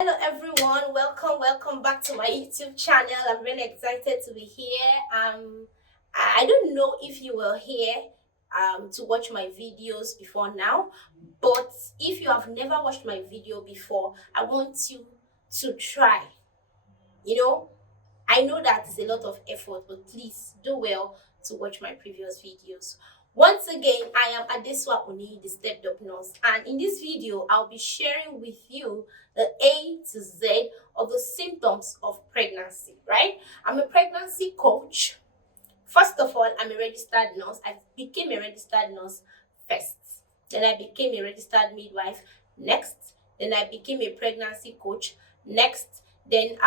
Hello everyone, welcome back to my YouTube channel. I'm really excited to be here. I don't know if you were here to watch my videos before now, but if you have never watched my video before, I want you to try. You know, I know that it's a lot of effort, but please do well to watch my previous videos. Once again, I am Adesua Oni, the stepped up nurse, and in this video, I'll be sharing with you the A to Z of the symptoms of pregnancy, right? I'm a pregnancy coach. First of all, I'm a registered nurse. I became a registered nurse first. Then I became a registered midwife next. Then I became a pregnancy coach next. Then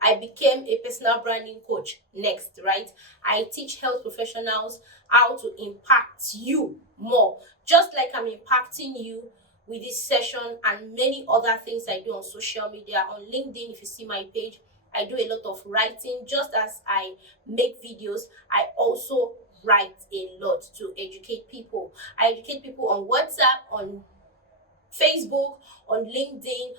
I became a personal branding coach next, right? I teach health professionals how to impact you more, just like I'm impacting you with this session and many other things I do on social media. On LinkedIn, if you see my page, I do a lot of writing. Just as I make videos, I also write a lot to educate people. I educate people on WhatsApp, on Facebook, on LinkedIn,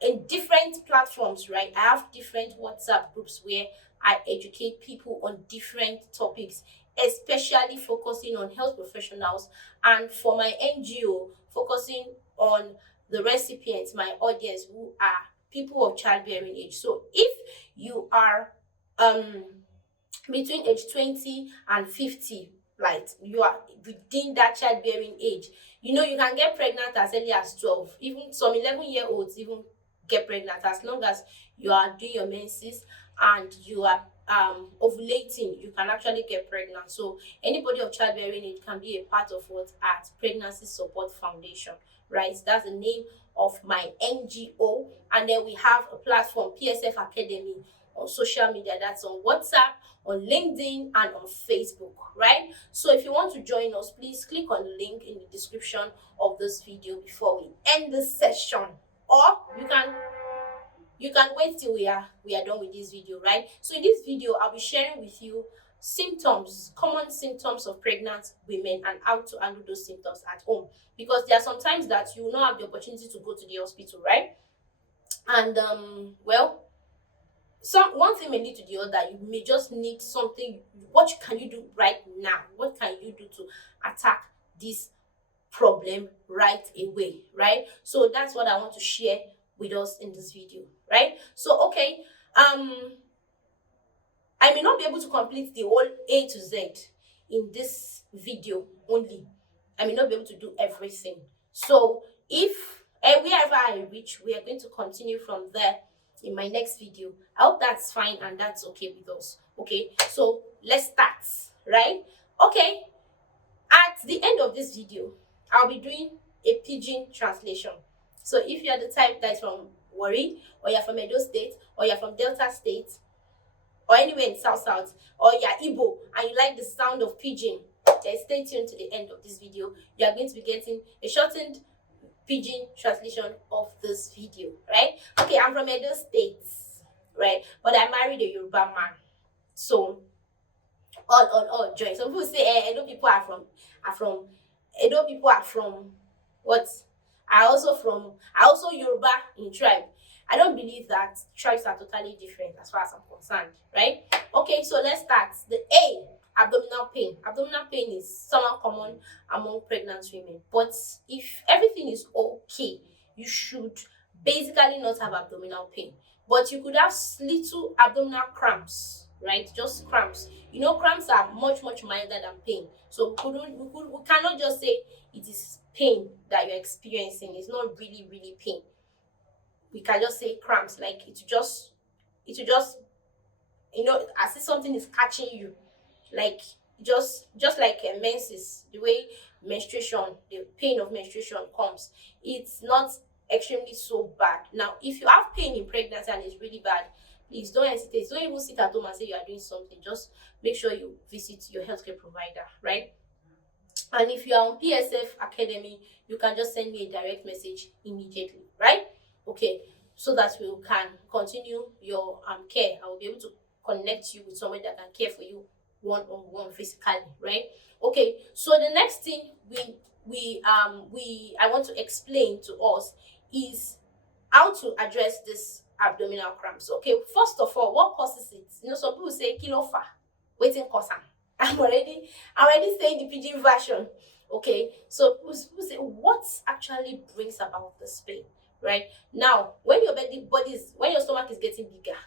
in different platforms, right? I have different WhatsApp groups where I educate people on different topics, especially focusing on health professionals, and for my NGO, focusing on the recipients, my audience, who are people of childbearing age. So if you are um between age 20 and 50, like you are within that childbearing age, you can get pregnant as early as 12. Even some 11-year-olds even get pregnant, as long as you are doing your menses and you are ovulating, you can actually get pregnant. So anybody of childbearing age can be a part of what at Pregnancy Support Foundation, right? That's the name of my NGO. And then we have a platform, PSF Academy, on social media. That's on WhatsApp, on LinkedIn, and on Facebook, right? So if you want to join us, please click on the link in the description of this video before we end the session, or you can wait till we are done with this video, right? So in this video, I'll be sharing with you common symptoms of pregnant women, and how to handle those symptoms at home, because there are some times that you will not have the opportunity to go to the hospital, right? And well, one thing may lead to the other. You may just need something. What can you do right now? What can you do to attack this problem right away, right? So that's what I want to share with us in this video, right? So okay, I may not be able to complete the whole A to Z in this video only. I may not be able to do everything. So if wherever I reach, we are going to continue from there in my next video. I hope that's fine and that's okay with us. Okay, so let's start, right? Okay, at the end of this video, I'll be doing a pidgin translation. So if you're the type that's from Warri, or you're from Edo State, or you're from Delta State, or anywhere in South, or you're Igbo and you like the sound of pidgin, then stay tuned to the end of this video. You are going to be getting a shortened pidgin translation of this video, right? Okay, I'm from Edo State, right? But I married a Yoruba man. So all join. Some people say Edo people are from Edo people are from what? I also Yoruba in tribe. I don't believe that tribes are totally different as far as I'm concerned, right? Okay, so let's start. The A, abdominal pain. Abdominal pain is somewhat common among pregnant women, but if everything is okay, you should basically not have abdominal pain. But you could have little abdominal cramps, right? Just cramps. Cramps are much milder than pain. So we cannot just say it is pain that you're experiencing. It's not really pain. We can just say cramps, like it will just as if something is catching you, like just like menses, the way menstruation, the pain of menstruation comes. It's not extremely so bad. Now if you have pain in pregnancy and it's really bad, please don't hesitate. Don't even sit at home and say you are doing something. Just make sure you visit your healthcare provider, right? And if you are on PSF Academy, you can just send me a direct message immediately, right? Okay, so that we can continue your care. I will be able to connect you with someone that can care for you one-on-one physically, right? Okay, so the next thing we I want to explain to us is how to address this abdominal cramps. Okay, first of all, what causes it? Some people say kilo fa, waiting cause am. I'm already saying the pidgin version. Okay, so people say what actually brings about this pain, right? Now, when when your stomach is getting bigger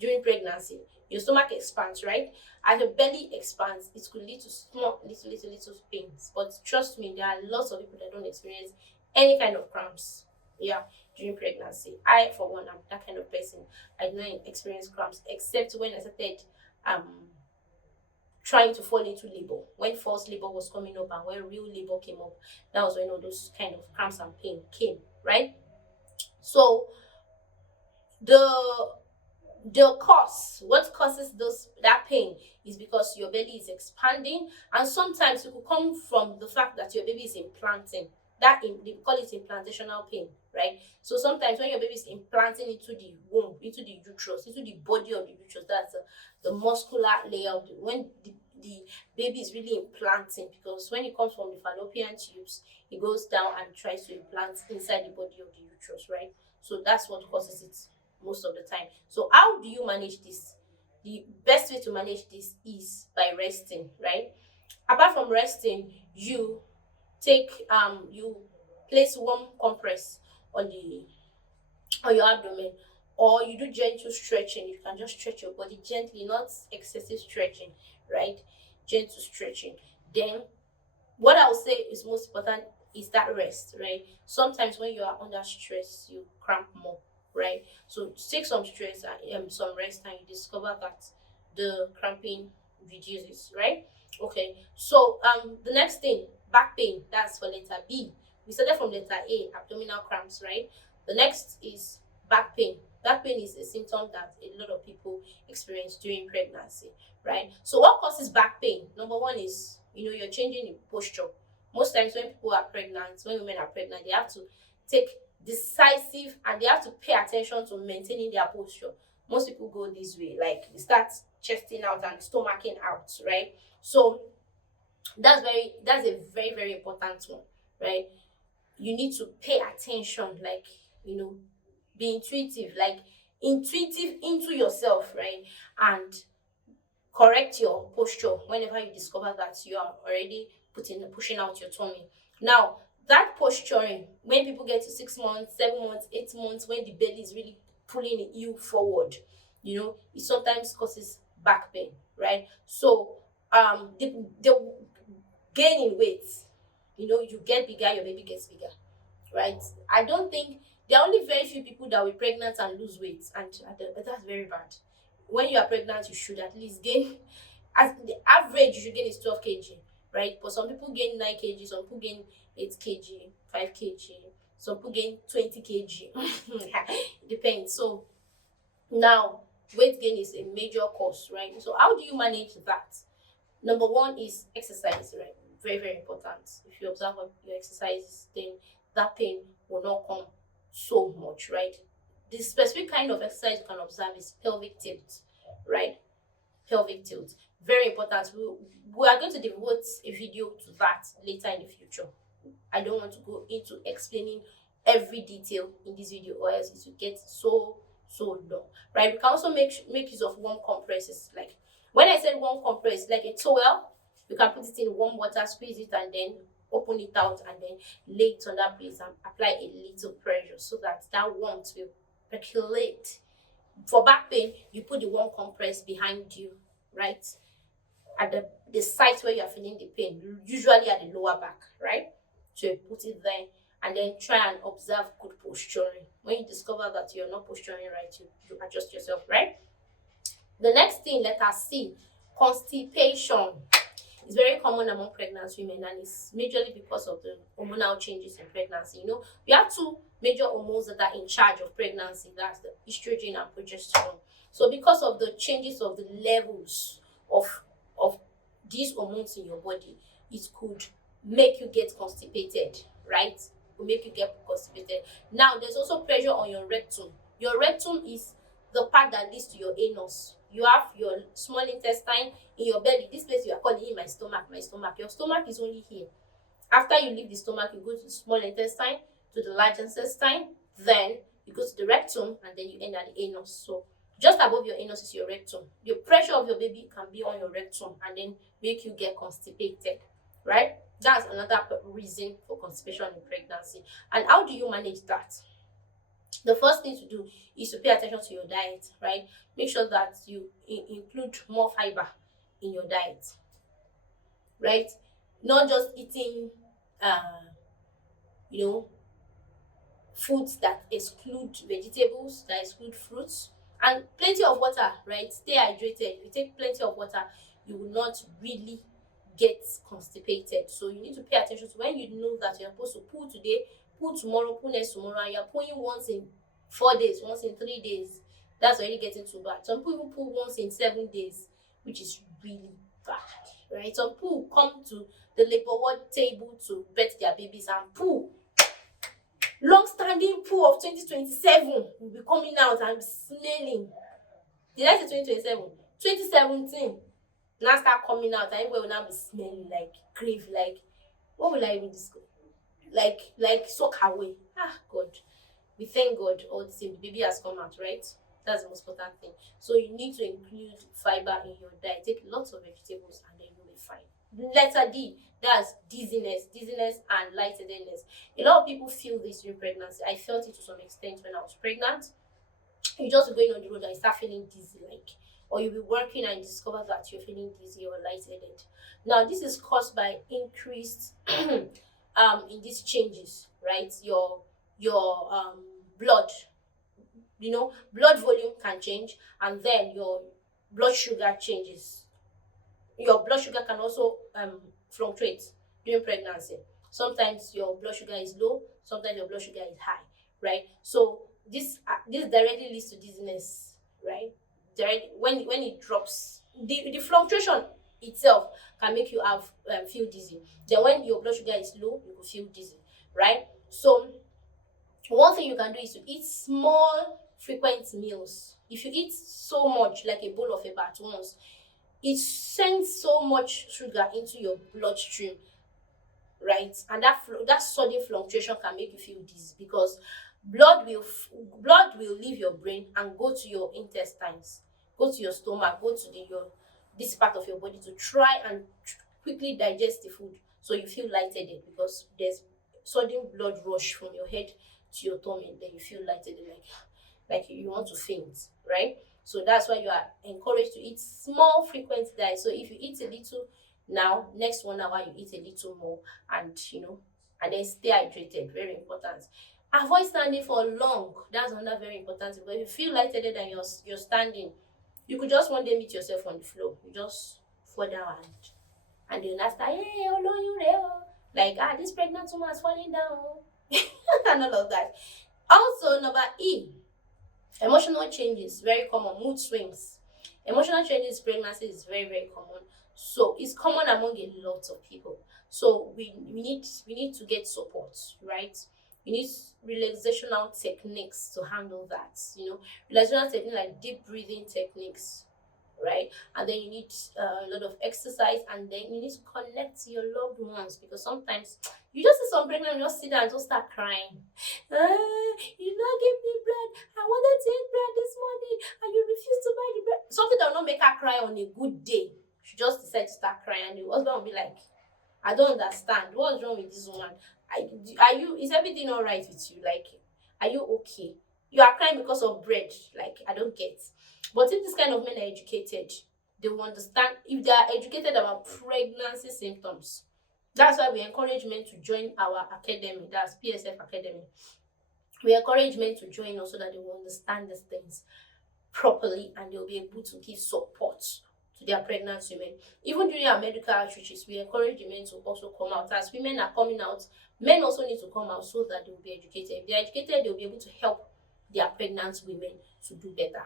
during pregnancy, your stomach expands, right? As your belly expands, it could lead to small, little pains. But trust me, there are lots of people that don't experience any kind of cramps. Yeah, during pregnancy. I, for one, am that kind of person. I do not experience cramps except when I started um trying to fall into labor. When false labor was coming up and when real labor came up, that was when all those kind of cramps and pain came, right? So the what causes that pain is because your belly is expanding, and sometimes it could come from the fact that your baby is implanting. They call it implantational pain, right? So sometimes when your baby is implanting into the womb, into the uterus, into the body of the uterus, that's the muscular layer of when the baby is really implanting, because when it comes from the fallopian tubes, it goes down and tries to implant inside the body of the uterus, right? So that's what causes it most of the time. So how do you manage this? The best way to manage this is by resting, right? Apart from resting, you place warm compress on your abdomen, or you do gentle stretching. You can just stretch your body gently, not excessive stretching, right? Gentle stretching. Then what I would say is most important is that rest, right? Sometimes when you are under stress, you cramp more, right? So take some stress and some rest, and you discover that the cramping reduces, right? Okay. So the next thing, back pain. That's for letter B. We started from letter A, abdominal cramps, right? The next is back pain. Back pain is a symptom that a lot of people experience during pregnancy, right? So what causes back pain? Number one is, you're changing in posture. Most times when women are pregnant, they have to take decisive and they have to pay attention to maintaining their posture. Most people go this way, like they start chesting out and stomaching out, right? So that's a very, very important one, right? You need to pay attention, like, be intuitive, like intuitive into yourself, right? And correct your posture whenever you discover that you are already pushing out your tummy. Now, that posturing, when people get to 6 months, 7 months, 8 months, when the belly is really pulling you forward, it sometimes causes back pain, right? So the gain in weight, you get bigger, your baby gets bigger, right? I don't think there are only very few people that will be pregnant and lose weight, and that's very bad. When you are pregnant, you should at least gain, as the average you should gain is 12 kg, right? But some people gain 9 kg, some people gain 8 kg, 5 kg, some people gain 20 kg. It depends. So now weight gain is a major cause, right? So how do you manage that? Number one is exercise, right? Very, very important. If you observe your exercises, then that pain will not come so much, right? The specific kind of exercise you can observe is pelvic tilt, right? Pelvic tilt. Very important. We are going to devote a video to that later in the future. I don't want to go into explaining every detail in this video, or else it will get so long, right? We can also make use of warm compresses. Like when I said warm compress, like a towel, you can put it in warm water, squeeze it, and then open it out, and then lay it on that place and apply a little pressure so that warmth will percolate. For back pain, you put the warm compress behind you, right? At the site where you're feeling the pain, usually at the lower back, right? So you put it there and then try and observe good posturing. When you discover that you're not posturing right, you adjust yourself, right? The next thing, letter C, constipation. It's very common among pregnant women, and it's majorly because of the hormonal changes in pregnancy. We have two major hormones that are in charge of pregnancy. That's the estrogen and progesterone. So because of the changes of the levels of these hormones in your body, it could make you get constipated, right? It will make you get constipated. Now, there's also pressure on your rectum. Your rectum is the part that leads to your anus. You have your small intestine in your belly. This place you are calling it my stomach. Your stomach is only here. After you leave the stomach, you go to the small intestine. to the large intestine, then you go to the rectum, and then you end at the anus. So just above your anus is your rectum. The pressure of your baby can be on your rectum and then make you get constipated, right? That's another reason for constipation in pregnancy. And how do you manage that? The first thing to do is to pay attention to your diet, right? Make sure that you include more fiber in your diet, right? Not just eating, you know, foods that exclude vegetables, that exclude fruits, and plenty of water, right? Stay hydrated. If you take plenty of water, you will not really get constipated. So you need to pay attention to when you know that you're supposed to pull today, pull tomorrow, pull next tomorrow, and you're pulling once in 4 days, once in 3 days. That's already getting too bad. Some people pull once in 7 days, which is really bad, right? Some people come to the labor ward table to birth their babies and pull. Long-standing poo of 2027 will be coming out and smelling. Did I say 2027? 2017 now start coming out, and everywhere will now be smelling like grave. Like, what will I even discuss? Like soak away. Ah, God. We thank God all the same. The baby has come out, right? That's the most important thing. So you need to include fiber in your diet. Take lots of vegetables, and then you'll be fine. Letter D, that's dizziness and lightheadedness. A lot of people feel this during pregnancy. I felt it to some extent when I was pregnant. You just be going on the road and you start feeling dizzy, like, or you'll be working and discover that you're feeling dizzy or lightheaded. Now, this is caused by increased in these changes, right? Your blood, blood volume can change, and then your blood sugar changes. Your blood sugar can also fluctuate during pregnancy. Sometimes your blood sugar is low, sometimes your blood sugar is high, right? So this directly leads to dizziness, right? When it drops, the fluctuation itself can make you have feel dizzy. Then when your blood sugar is low, you will feel dizzy, right? So one thing you can do is to eat small frequent meals. If you eat so much, like a bowl of a at once, it sends so much sugar into your bloodstream, right? And that sudden fluctuation can make you feel dizzy, because blood will leave your brain and go to your intestines, go to your stomach, go to your this part of your body to try and quickly digest the food. So you feel lightheaded because there's sudden blood rush from your head to your tummy, and then you feel lightheaded, like you want to faint, right? So that's why you are encouraged to eat small frequent diet. So if you eat a little now, next 1 hour you eat a little more, and and then stay hydrated. Very important. Avoid standing for long. That's another very important thing. But if you feel lightheaded and you're standing, you could just one day meet yourself on the floor. You just fall down and you'll not start, hey, oh no, you there. Like, this pregnant woman is falling down. And all of that. Also, number E, emotional changes, very common. Mood swings. Emotional changes pregnancy is very, very common. So it's common among a lot of people. So we need to get support, right? We need relaxational techniques to handle that. Relaxational techniques like deep breathing techniques, right? And then you need a lot of exercise, and then you need to connect to your loved ones, because sometimes you just see some pregnant, you just sit down and just start crying. You not give me bread. I wanted to eat bread this morning, and you refuse to buy the bread. Something that will not make her cry on a good day. She just decided to start crying, and the husband will be like, I don't understand. What's wrong with this woman? Is everything all right with you? Like, are you okay? You are crying because of bread. Like, I don't get. But if this kind of men are educated, they will understand. If they are educated about pregnancy symptoms, that's why we encourage men to join our academy. That's PSF Academy. We encourage men to join us so that they will understand these things properly, and they'll be able to give support to their pregnant women. Even during our medical outreaches, we encourage the men to also come out. As women are coming out, men also need to come out so that they will be educated. If they are educated, they will be able to help their pregnant women to do better.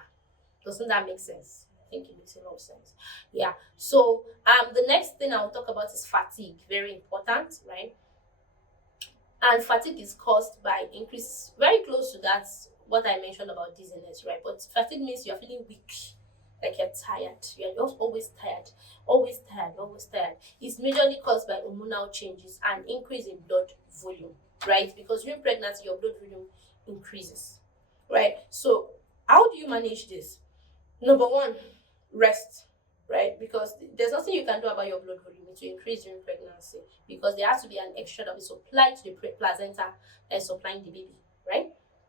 Doesn't that make sense? I think it makes a lot of sense. Yeah. So the next thing I will talk about is fatigue. Very important, right? And fatigue is caused by increase, very close to that, what I mentioned about dizziness, right? But fatigue means you're feeling weak, like you're tired. You're just always tired, always tired, always tired. It's majorly caused by hormonal changes and increase in blood volume. right? Because during pregnancy, your blood volume increases, right? So how do you manage this? Number one, rest, right? Because there's nothing you can do about your blood volume to increase during pregnancy, because there has to be an extra that is supplied to the placenta that is supplying the baby, right?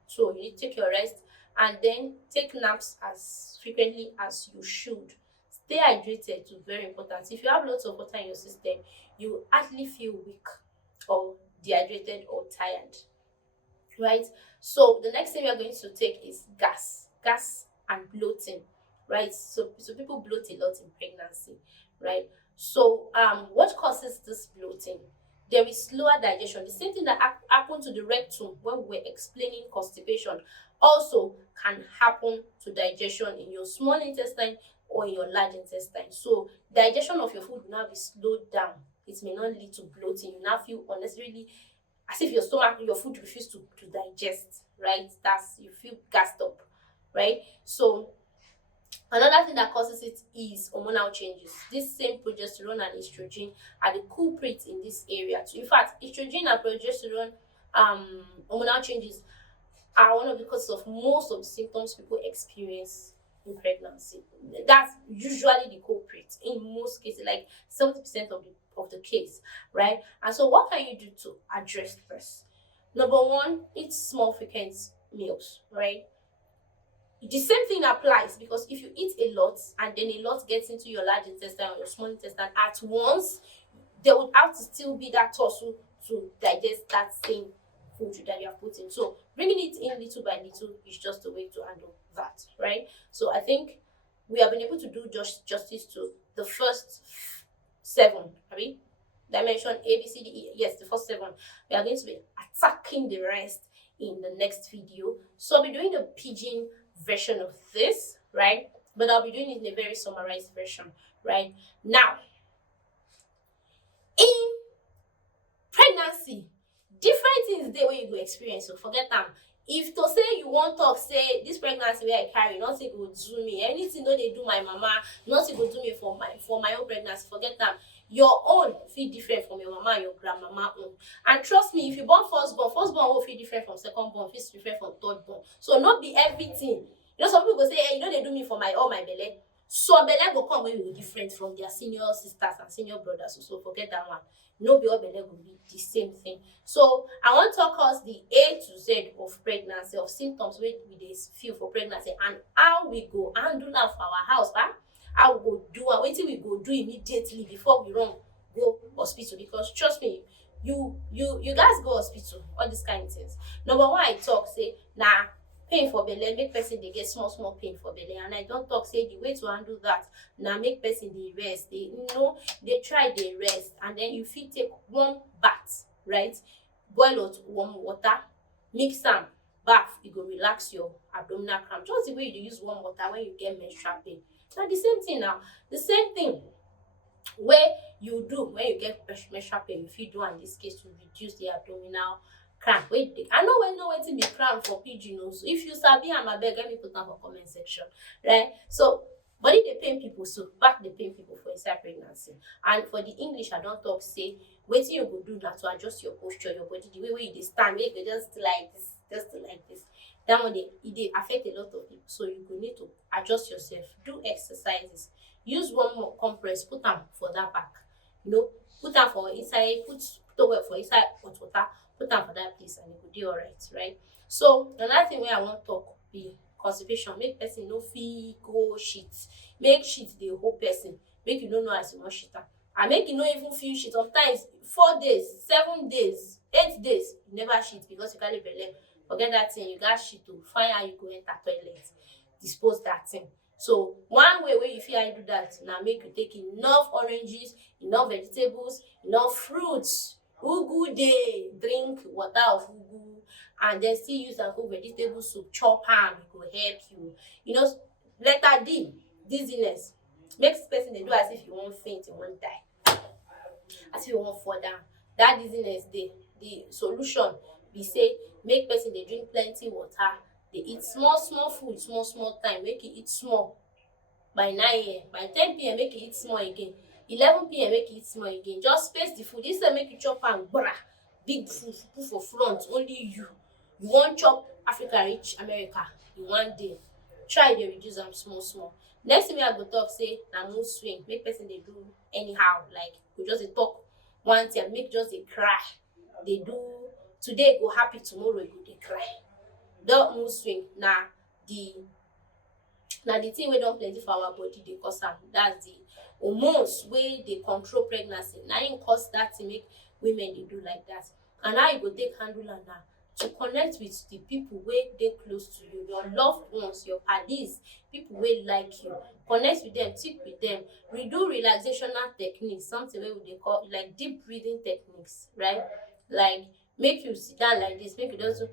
So you need to take your rest, and then take naps as frequently as you should. Stay hydrated too, very important. If you have lots of water in your system, you will hardly feel weak or dehydrated or tired, right? So the next thing we are going to take is gas and bloating, right? So people bloat a lot in pregnancy, right? So what causes this bloating? There is slower digestion. The same thing that happened to the rectum when we were explaining constipation also can happen to digestion in your small intestine or in your large intestine. So digestion of your food will now be slowed down. It may not lead to bloating. You now feel unnecessarily as if your stomach, your food refuse to digest, right? That's, you feel gassed up, right? So another thing that causes it is hormonal changes. This same progesterone and estrogen are the culprits in this area too. In fact, estrogen and progesterone hormonal changes are one of the causes of most of the symptoms people experience in pregnancy. That's usually the culprit in most cases, like 70% of the case, right? And so what can you do to address this? Number one, eat small frequent meals, right? The same thing applies, because if you eat a lot and then a lot gets into your large intestine or your small intestine at once, there would have to still be that tussle to digest that same food that you have put in. So bringing it in little by little is just a way to handle that, right? So I think we have been able to do justice to the first seven. I mean, dimension A, B, C, D, E. Yes, the first seven. We are going to be attacking the rest in the next video. So I'll be doing the pidgin version of this, right? But I'll be doing it in a very summarized version, right? Now, in pregnancy, different things dey wey you go experience, so forget am. If to say you wan talk say this pregnancy wey I carry nothing go do me, anything no dey do my mama, nothing go do me for my own pregnancy, forget am. Your own fit different from your mama and your grandmama own. And trust me, if you born first born wey fit different from second born, fit different from third born. So no be everything. You know, some people go say, hey, you no dey do me for my belle. Some belle go come wey go different from their senior sisters and senior brothers, so forget that one. No be all belle go be the same thing. So I wan talk us the A to Z of pregnancy, of symptoms wey we dey feel for pregnancy, and how we go handle am for our house, how we go do am, wetin we go do immediately before we run go hospital. Because trust me, you guys go hospital, all these kind of things. Number one, I talk say na pain for belle, make person dey get small pain for belle, and I don talk say the way to handle that na make person dey rest, dey try dey rest, and then you fit take warm bath, right? Boil hot warm water, mix am, baff, e go relax your abdominal cramp, just the way you dey use warm water when you get menstrual pain. Na the same thing now. The same thing wey you do when you get menstrual pain, you fit do am in this case to reduce the abdominal cramp. I know wetin be cramp for pidgin o, so if you sabi am, abeg let me put am for comment section, right? So body dey pain people, so back dey pain people for inside pregnancy. And for the English, I don talk say wetin you go do na to adjust your posture, your body, the way wey you dey stand, make you go just like this. That one dey affect a lot of people, so you go need to adjust yourself, do exercises, use one more compress, put am for that back, put am for inside, put towel for inside hot water, put am for that place, and e go dey alright, right? So another thing wey I wan talk be constipation. Make person no fit go shit, make shit dey hold person, make you no know as you wan shit am, and make you no even feel shit. Sometimes 4 days, 7 days, 8 days you never shit because you carry belle. Forget that thing, you gats shit to find how you go enter toilet, dispose that thing. So one way wey you fit how do that na make you take enough oranges, enough vegetables, enough fruits. Ugu dey, drink water of ugu, and then still use am cook vegetable soup, chop am, e go help you. Letter D, dizziness. Make person dey do as if you wan faint, you wan die, as if you wan fall down. That dizziness dey. The solution be say make person dey drink plenty water, dey eat small food, small time, make you eat small. By 9 a.m, by 10 p.m, make you eat small again. 11 p.m, make you eat small again. Just space the food. Instead make you chop am gbara, big food put for front, only you wan chop Africa reach America in one day. Try dey reduce am small small. Next thing wey I go talk say na mood swing, make person dey do anyhow, like go just dey talk one thing, make just dey cry, dey do today go happy, tomorrow you go dey cry. Dat mood swing na the thing wey don plenty for our body dey cause am. That's the hormones wey dey control pregnancy, na im cause that thing make women dey do like that. And how you go take handle am na to connect with the people wey dey close to you, your loved ones, your padis, people wey like you. Connect with them, think with them. We do relaxational techniques, something wey we dey call like deep breathing techniques, right? Like make you sit down like this, make you just do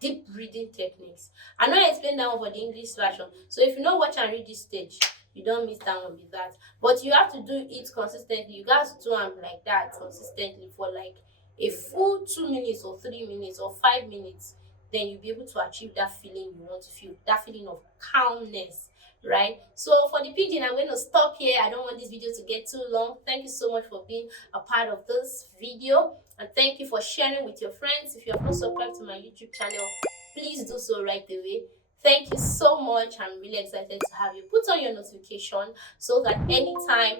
deep breathing techniques. I no explain that one for the English version, so if you no watch and read this stage, you don miss that one be that. But you have to do it consistently. You gats do am like that consistently for like a full 2 minutes or 3 minutes or 5 minutes. Then you'll be able to achieve that feeling you want to feel, that feeling of calmness, right? So for the pidgin, I'm going to stop here. I don't want this video to get too long. Thank you so much for being a part of this video, and thank you for sharing with your friends. If you have not subscribed to my YouTube channel, please do so right away. Thank you so much. I'm really excited to have you. Put on your notification so that anytime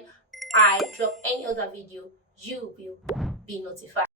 I drop any other video, you will be notified.